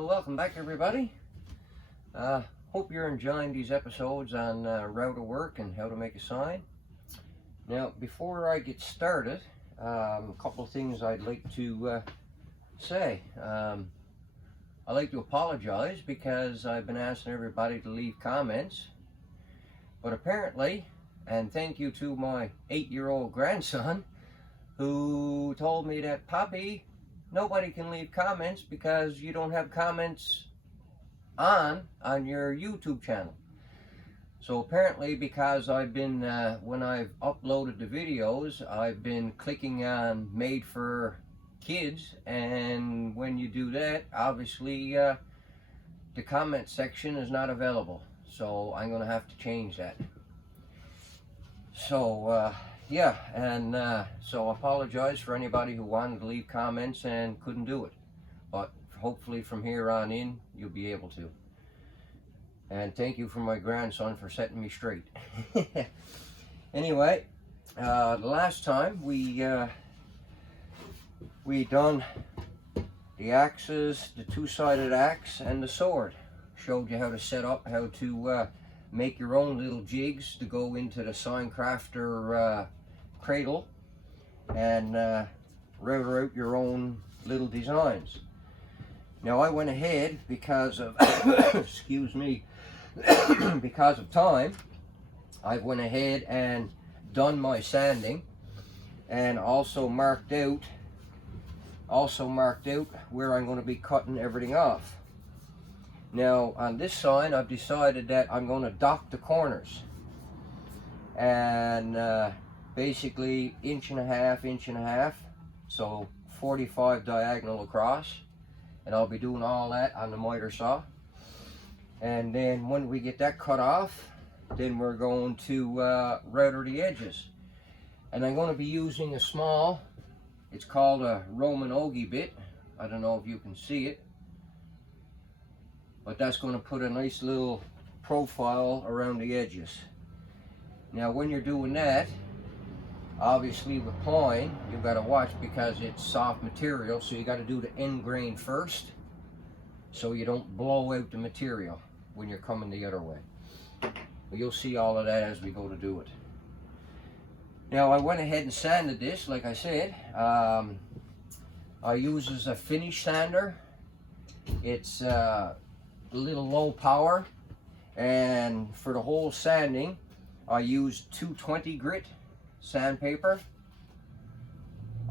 Well, welcome back, everybody. Hope you're enjoying these episodes on router work and how to make a sign. Now, before I get started, a couple of things I'd like to say. I'd like to apologize because I've been asking everybody to leave comments, but apparently, and thank you to my 8-year-old grandson who told me that, Poppy, nobody can leave comments because you don't have comments on your YouTube channel. So apparently, because I've been, when I've uploaded the videos, I've been clicking on made for kids, and when you do that, obviously the comment section is not available. So I'm going to have to change that. So yeah, and so I apologize for anybody who wanted to leave comments and couldn't do it. But hopefully from here on in, you'll be able to. And thank you for my grandson for setting me straight. Anyway, the last time we done the axes, the two-sided axe and the sword. Showed you how to set up, how to make your own little jigs to go into the sign crafter cradle and router out your own little designs. Now I went ahead because of excuse me, because of time, I went ahead and done my sanding and also marked out where I'm going to be cutting everything off. Now on this sign I've decided that I'm going to dock the corners and basically inch and a half, so 45 diagonal across, and I'll be doing all that on the miter saw. And then when we get that cut off, then we're going to router the edges, and I'm going to be using a small, it's called a Roman Ogie bit. I don't know if you can see it, but that's going to put a nice little profile around the edges. Now when you're doing that, obviously with pine, you've got to watch because it's soft material, so you got to do the end grain first so you don't blow out the material when you're coming the other way. But you'll see all of that as we go to do it. Now I went ahead and sanded this, like I said. I use a finish sander. It's a little low power, and for the whole sanding I use 220 grit sandpaper.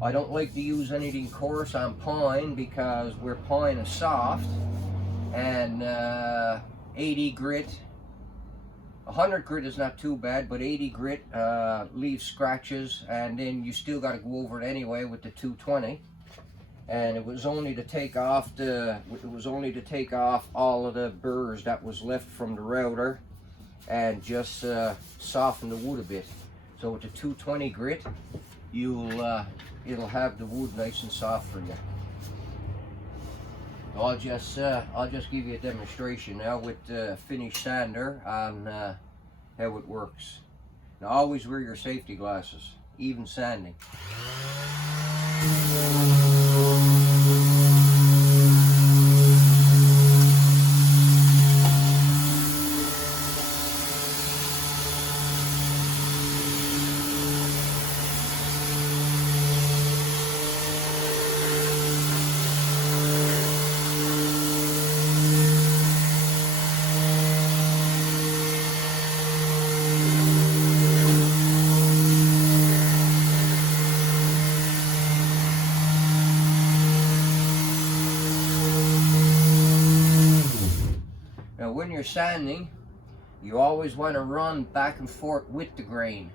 I don't like to use anything coarse on pine because where pine is soft, and 80 grit, 100 grit is not too bad, but 80 grit leaves scratches, and then you still got to go over it anyway with the 220. And it was only to take off all of the burrs that was left from the router and just soften the wood a bit. So with the 220 grit, it'll have the wood nice and soft for you. I'll just give you a demonstration now with the finish sander on how it works. Now always wear your safety glasses, even sanding. When you're sanding, you always want to run back and forth with the grain.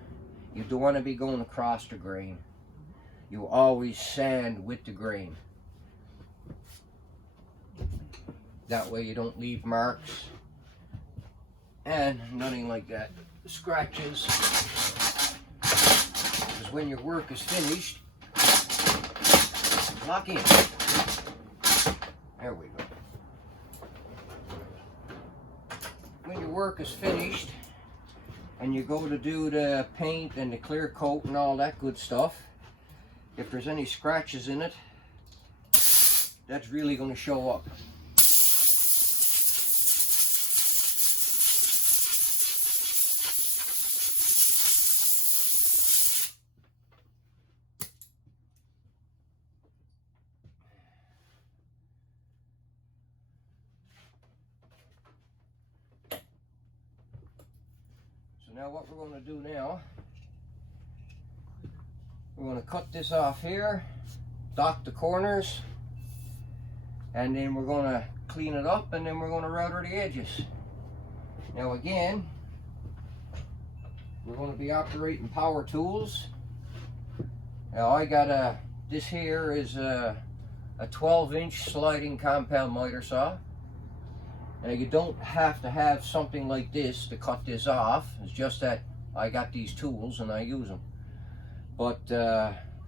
You don't want to be going across the grain. You always sand with the grain. That way you don't leave marks and nothing like that. Scratches. Because when your work is finished, lock in. There we go. When your work is finished and you go to do the paint and the clear coat and all that good stuff, if there's any scratches in it, that's really going to show up. now what we're going to do now, we're going to cut this off here, dock the corners, and then we're going to clean it up, and then we're going to router the edges. Now again, we're going to be operating power tools. Now I got this here is a 12-inch sliding compound miter saw. Now you don't have to have something like this to cut this off. It's just that I got these tools and I use them. But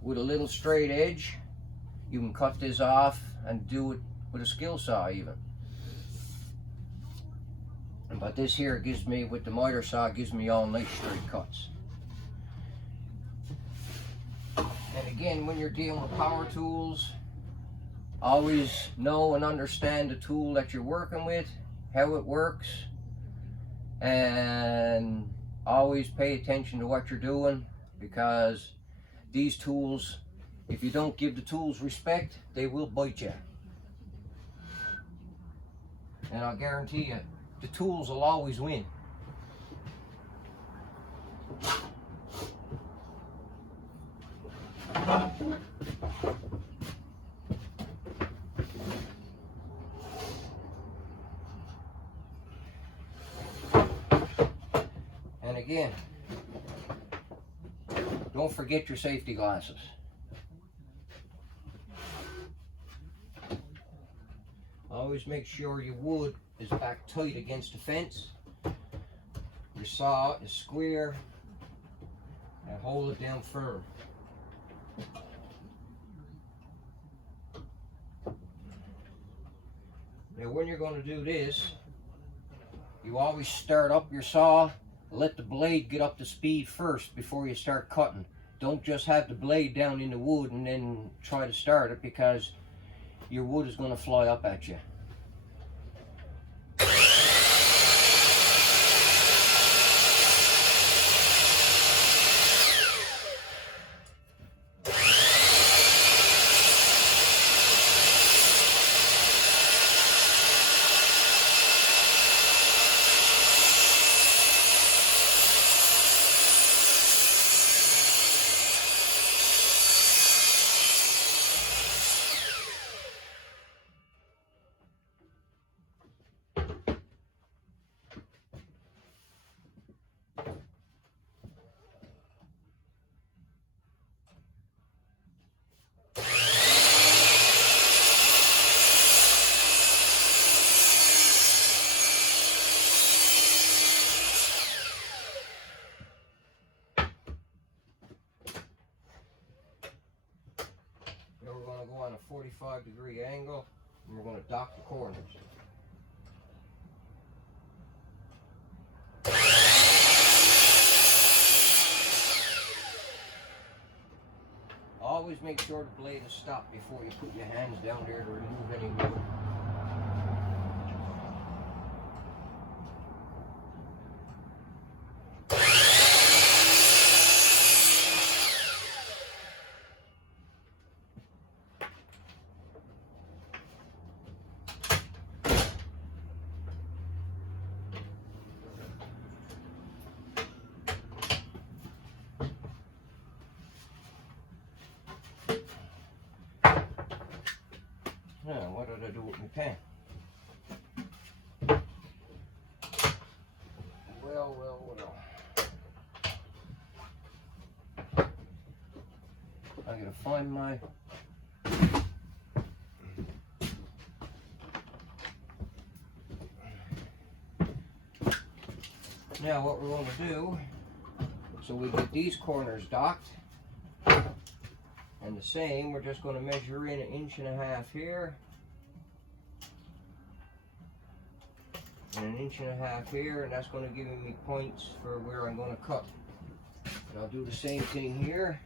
with a little straight edge, you can cut this off and do it with a skill saw even. But this here gives me, with the miter saw, gives me all nice straight cuts. And again, when you're dealing with power tools, always know and understand the tool that you're working with, how it works, and always pay attention to what you're doing, because these tools, if you don't give the tools respect, they will bite you. And I'll guarantee you, the tools will always win. And again, don't forget your safety glasses. Always make sure your wood is back tight against the fence. Your saw is square, and hold it down firm. Now when you're going to do this, you always start up your saw, let the blade get up to speed first before you start cutting. Don't just have the blade down in the wood and then try to start it, because your wood is going to fly up at you. On a 45-degree angle, and we're going to dock the corners. Always make sure the blade is stopped before you put your hands down there to remove any wood. Now, what did I do with my pen? Well. I gotta find my... Now what we're going to do, so we get these corners docked, and the same, we're just going to measure in 1.5 inches here, and 1.5 inches here, and that's going to give me points for where I'm going to cut. And I'll do the same thing here.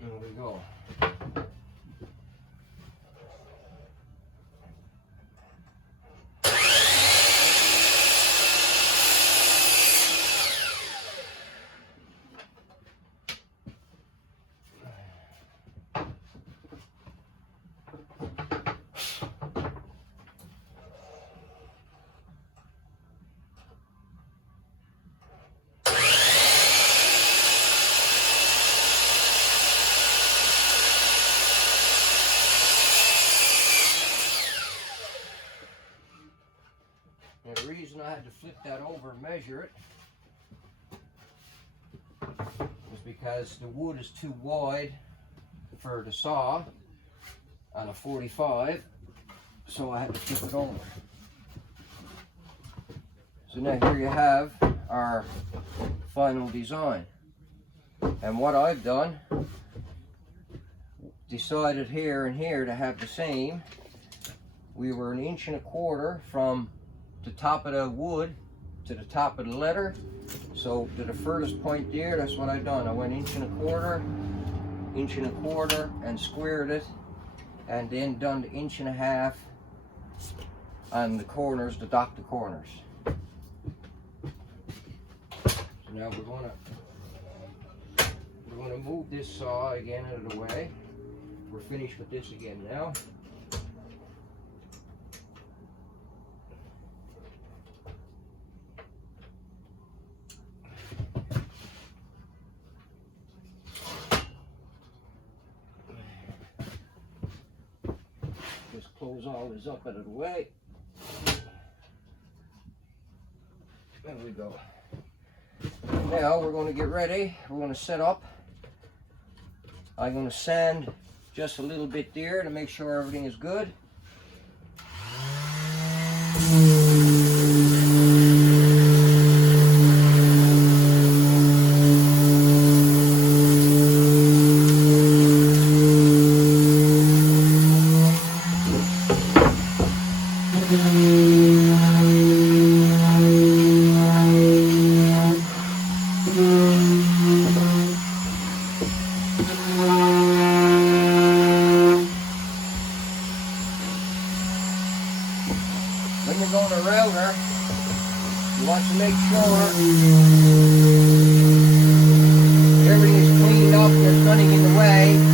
There we go. reason I had to flip that over and measure it was because the wood is too wide for the saw on a 45, so I had to flip it over. So now here you have our final design. And what I've done, decided here and here to have the same. We were 1.25 inches from the top of the wood to the top of the letter. So to the furthest point there, that's what I've done. I went 1.25 inches, and squared it, and then done the 1.5 inches on the corners to dot the corners. So now we're gonna move this saw again out of the way. We're finished with this again now. Just close all this up out of the way. There we go. Now we're going to get ready. We're going to set up. I'm going to sand just a little bit there to make sure everything is good. When you're going to router, you want to make sure everything is cleaned up, there's nothing in the way.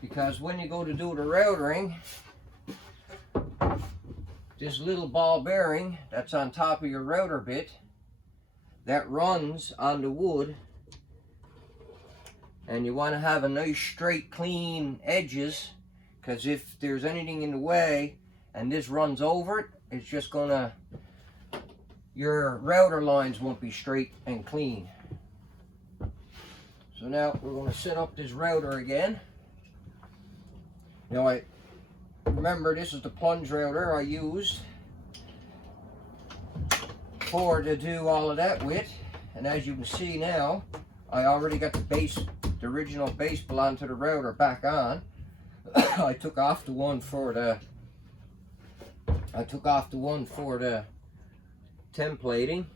Because when you go to do the routering, this little ball bearing that's on top of your router bit, that runs on the wood, and you want to have a nice straight clean edges, because if there's anything in the way and this runs over it, it's just gonna, your router lines won't be straight and clean. So now we're going to set up this router again. Now I remember this is the plunge router I used to do all of that with, and as you can see now, I already got the base, the original base belonged to the router back on. I took off the one for the templating.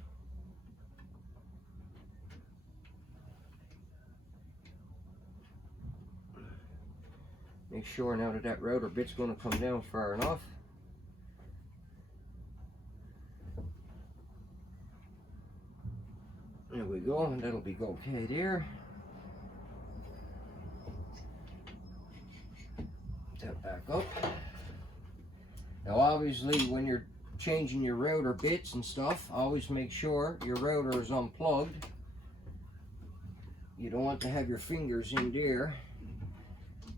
Make sure now that router bit's going to come down far enough. There we go, and that'll be okay there. That back up. Now obviously when you're changing your router bits and stuff, always make sure your router is unplugged. You don't want to have your fingers in there,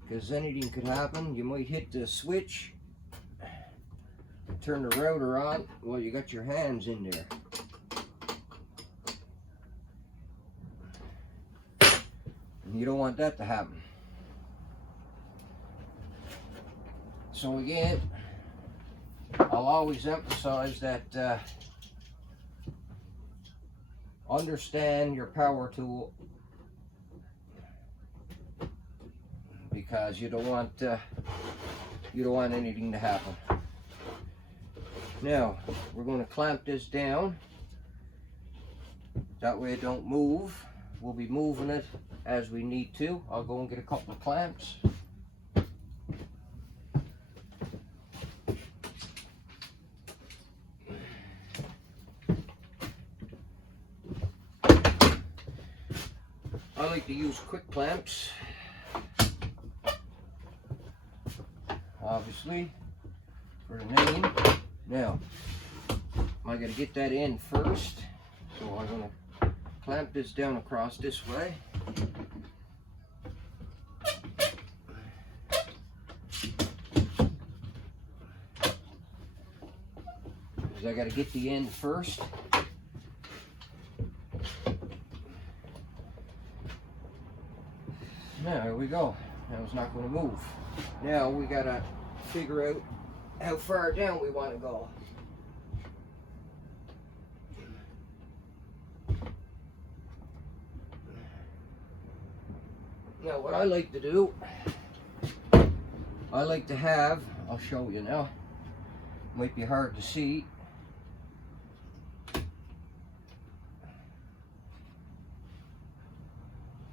because anything could happen. You might hit the switch, turn the router on while you got your hands in there. And you don't want that to happen. So again, I'll always emphasize that understand your power tool, because you don't want anything to happen. Now we're going to clamp this down. That way it don't move. We'll be moving it as we need to. I'll go and get a couple of clamps. I like to use quick clamps. obviously, for the name. Now, I gotta get that in first, so I'm gonna clamp this down across this way. Because I gotta get the end first. Now, there we go. Now it's not going to move. Now we gotta figure out how far down we want to go. Now what I like to do, I like to have, I'll show you now, might be hard to see.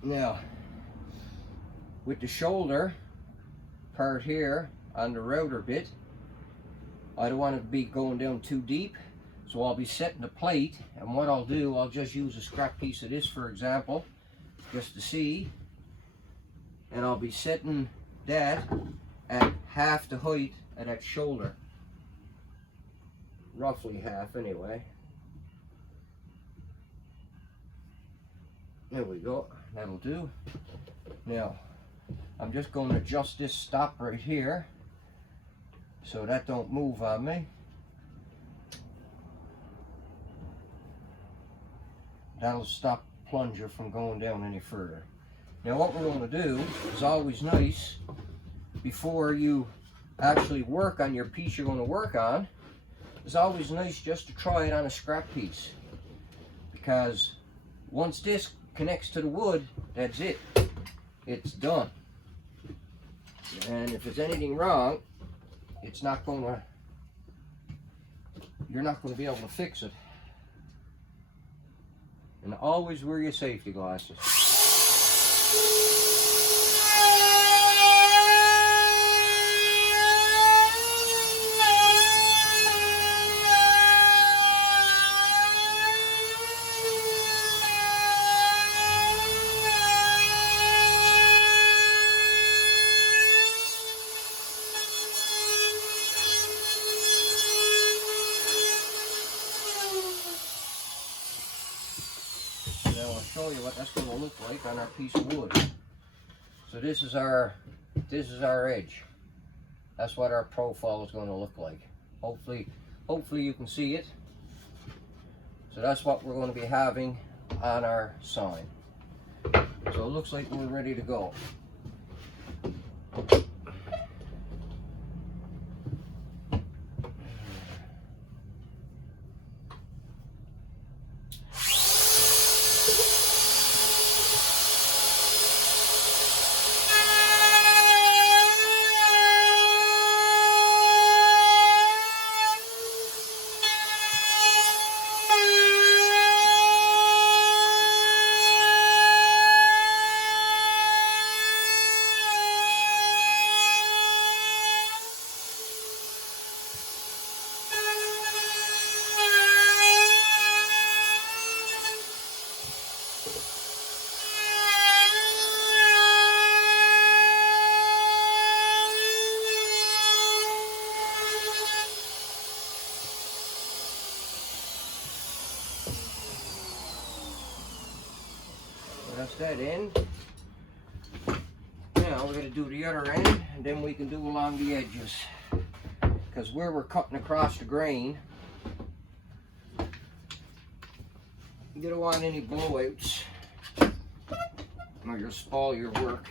Now, with the shoulder part here on the router bit, I don't want it to be going down too deep, so I'll be setting the plate, and what I'll do, I'll just use a scrap piece of this for example, just to see, and I'll be setting that at half the height of that shoulder, roughly half anyway. There we go, that'll do. Now, I'm just going to adjust this stop right here so that don't move on me. That'll stop the plunger from going down any further. Now what we're going to do is always nice, before you actually work on your piece you're going to work on, it's always nice just to try it on a scrap piece, because once this connects to the wood, that's it. It's done. And if there's anything wrong, it's not going to, you're not going to be able to fix it. And always wear your safety glasses. Show you what that's going to look like on our piece of wood. So this is our edge. That's what our profile is going to look like. Hopefully you can see it. So that's what we're going to be having on our sign. So it looks like we're ready to go. That's that end. Now we're going to do the other end, and then we can do along the edges. Because where we're cutting across the grain, you don't want any blowouts or you'll spoil your work.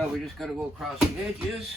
Now we just got to go across the edges.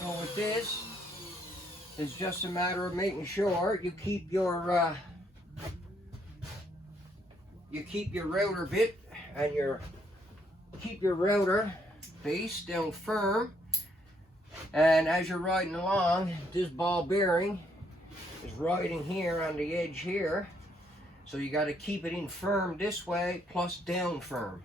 So with this, it's just a matter of making sure you keep your router bit and keep your router base down firm. And as you're riding along, this ball bearing is riding here on the edge here, so you got to keep it in firm this way plus down firm.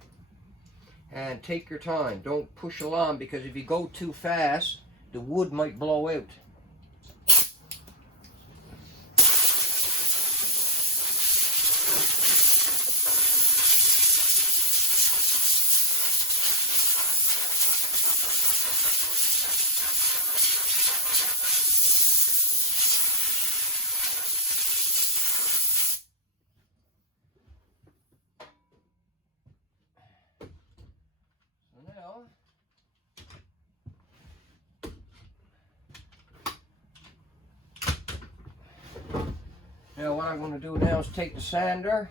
And take your time, don't push along, because if you go too fast the wood might blow out. Now what I'm going to do now is take the sander,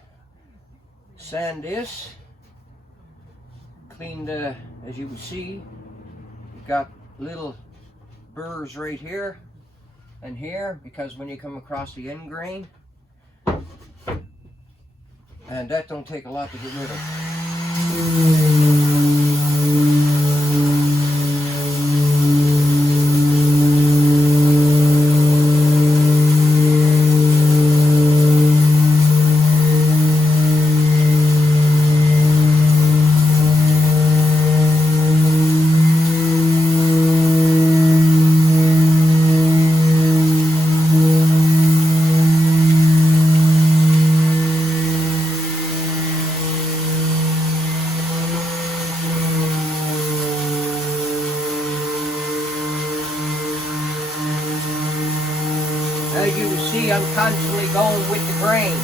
sand this, clean the, as you can see, you've got little burrs right here and here, because when you come across the end grain, and that don't take a lot to get rid of. As you can see, I'm constantly going with the grain.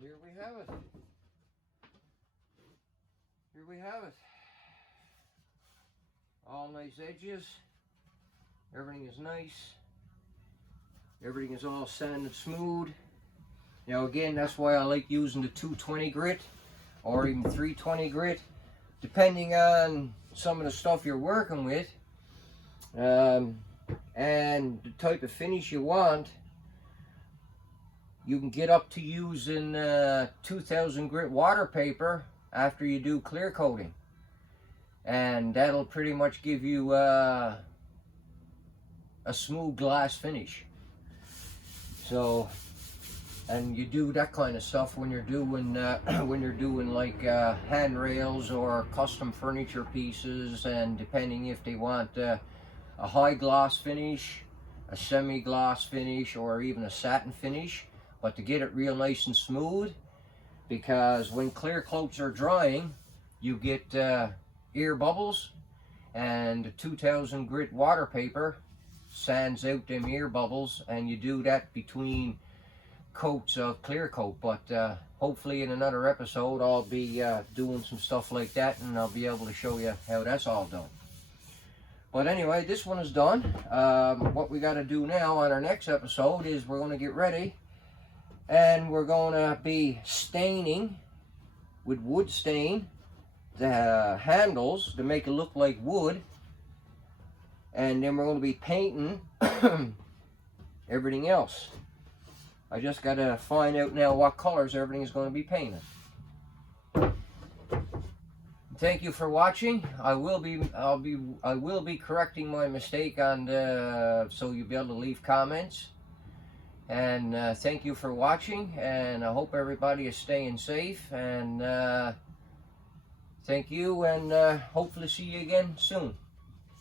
here we have it. Here we have it. All nice edges. Everything is nice. Everything is all sanded smooth. Now again, that's why I like using the 220 grit or even 320 grit, depending on some of the stuff you're working with and the type of finish you want. You can get up to using 2000 grit water paper after you do clear coating, and that'll pretty much give you a smooth glass finish. So, and you do that kind of stuff when you're doing like handrails or custom furniture pieces, and depending if they want a high gloss finish, a semi-gloss finish, or even a satin finish, but to get it real nice and smooth, because when clear coats are drying, you get air bubbles, and the 2000 grit water paper sands out them air bubbles, and you do that between coats of clear coat. But hopefully in another episode I'll be doing some stuff like that, and I'll be able to show you how that's all done. But anyway, this one is done. What we got to do now on our next episode is we're going to get ready, and we're going to be staining with wood stain the handles to make it look like wood, and then we're going to be painting everything else. I just got to find out now what colors everything is going to be painted. Thank you for watching. I will be correcting my mistake on so you'll be able to leave comments. And thank you for watching, and I hope everybody is staying safe, and thank you, and hopefully see you again soon.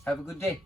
Have a good day.